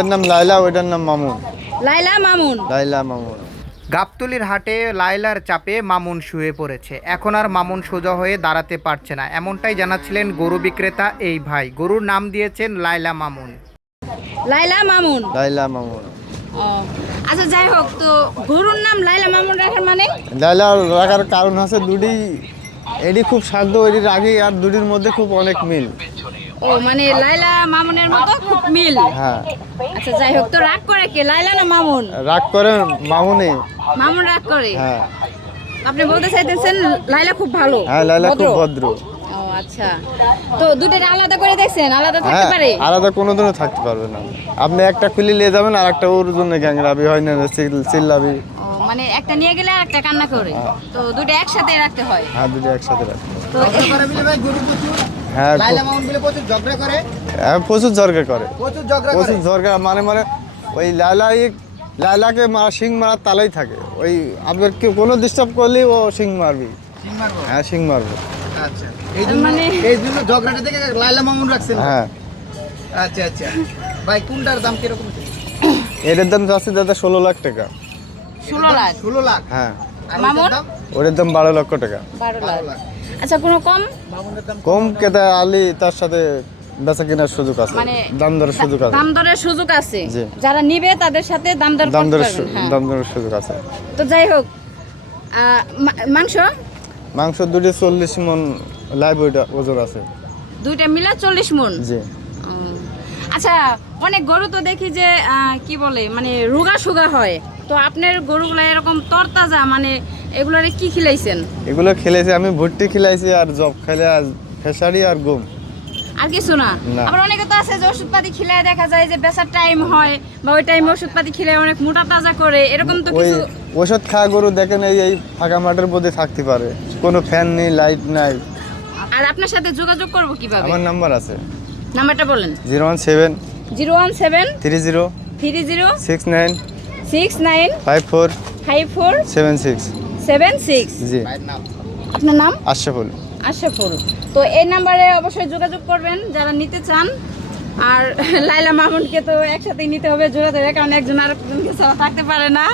এর নাম লাইলা, ওইটার নাম মামুন। লাইলা মামুন। লাইলা মামুন। গাবতলীর হাটে লায়লার চাপে মামুন শুয়ে পড়েছে। এখন আর মামুন সোজা হয়ে দাঁড়াতে পারছে না, এমনটাই জানাচ্ছিলেন গরু বিক্রেতা এই ভাই। গরুর নাম দিয়েছেন লায়লা মামুন। লাইলা মামুন। লাইলা মামুন। ও আচ্ছা, যাই হোক, তো গরুর নাম লাইলা মামুন রাখার মানে? লাইলা রাখার কারণ আছে দুটি, এটি খুব শান্ত, এটির আগে আর দুটির মধ্যে খুব অনেক মিল। ও মানে লাইলা মামুনের মতো খুব মিল। হ্যাঁ। আচ্ছা, যাই হোক, তো রাগ করে কে, লাইলা না মামুন? রাগ করে মামুনে। মামুন রাগ করে? হ্যাঁ। আপনি বলতে চাইতেছেন লাইলা খুব ভালো? হ্যাঁ, লাইলা খুব ভদ্র। ও আচ্ছা, তো দুটোকে আলাদা করে দেখছেন? আলাদা থাকতে হ্যাঁ, পারে? আলাদা কোনোদিনও থাকতে পারবে না। আপনি একটা খুলে নিয়ে যাবেন আর একটা ওর জন্য গ্যাংরাবি হয় না, চিল্লাবি। ও মানে একটা নিয়ে গেলে আর একটা কান্না করে, তো দুটো একসাথে রাখতে হয়? হ্যাঁ, দুটো একসাথে রাখতে হবে। তো হ্যাঁ, হ্যাঁ, প্রচুর ঝরকা করে, প্রচুর ঝরকা। মানে ওই লাইলাকে সিং মারার তালেই থাকে। ওই আপনার কেউ কোনো ডিস্টার্ব করলেই ও সিং মারবি। হ্যাঁ, সিং মারবে। আচ্ছা, মানে এই জন্য ঝগড়াটা থেকে লাইলা মামুন রাখছেন। হ্যাঁ। আচ্ছা আচ্ছা ভাই, কোনটার দাম কিরকম? এটার দাম যাচ্ছে দাদা 16 লাখ টাকা। 16 লাখ? 16 লাখ। হ্যাঁ। আর মামুন? ওইটার দাম? ওটার দাম 12 লক্ষ টাকা। 12 লাখ। আচ্ছা, কোনো কম? মামুনের দাম কম কেতা আলি, তার সাথে বেচা কেনার সুযোগ আছে, মানে দাম দরের সুযোগ আছে। দাম দরের সুযোগ আছে? জি। যারা নিবে তাদের সাথে দাম দর দাম করতে দরের পারবেন, হ্যাঁ। দাম দরের সুযোগ আছে। তো যাই হোক, মাংস? মাংস দুটি 40 মন লাইভ ওজন আছে। দুইটা মিলে 40 মণ? জি। আচ্ছা, অনেক গরু তো দেখি যে কি বলে, মানে রোগা সুগা হয়, তো আপনার গরুগুলো এরকম তরতাজা, মানে এগুলারে কি খিলাইছেন? এগুলো খেলেছি আমি, ভুট্টি খিলাইছি আর জব খাইলে, আর খেসারি আর গম। আর কিছু না? না। আবার অনেকে তো আছে যে ওষুধপাতি খিলায় দেখা যায় যে বেচার টাইম হয়, বা ওই টাইমে ওষুধপাতি খিলায় অনেক মোটা তাজা করে, এরকম তো ওই কিছু? ওষুধ খাওয়া গরু দেখেন এই ফাঁকা মাঠের মধ্যে থাকতে পারে, কোনো ফ্যান নেই, লাইট নাই। আর আপনার সাথে যোগাযোগ করব কিভাবে? আমার নাম্বার আছে নাম্বারটা বলেন। 017 017 30 30 69 69 54 54 76। 76। জি। ভাইয়ের নাম? আপনার নাম? আশরাফুল। আশরাফুল। তো এই নাম্বারে অবশ্যই যোগাযোগ করবেন যারা নিতে চান। আর লাইলা মামুনকে তো একসাথেই নিতে হবে জোড়া ধরে, কারণ একজন আরেকজনকে ছাড়া থাকতে পারে না।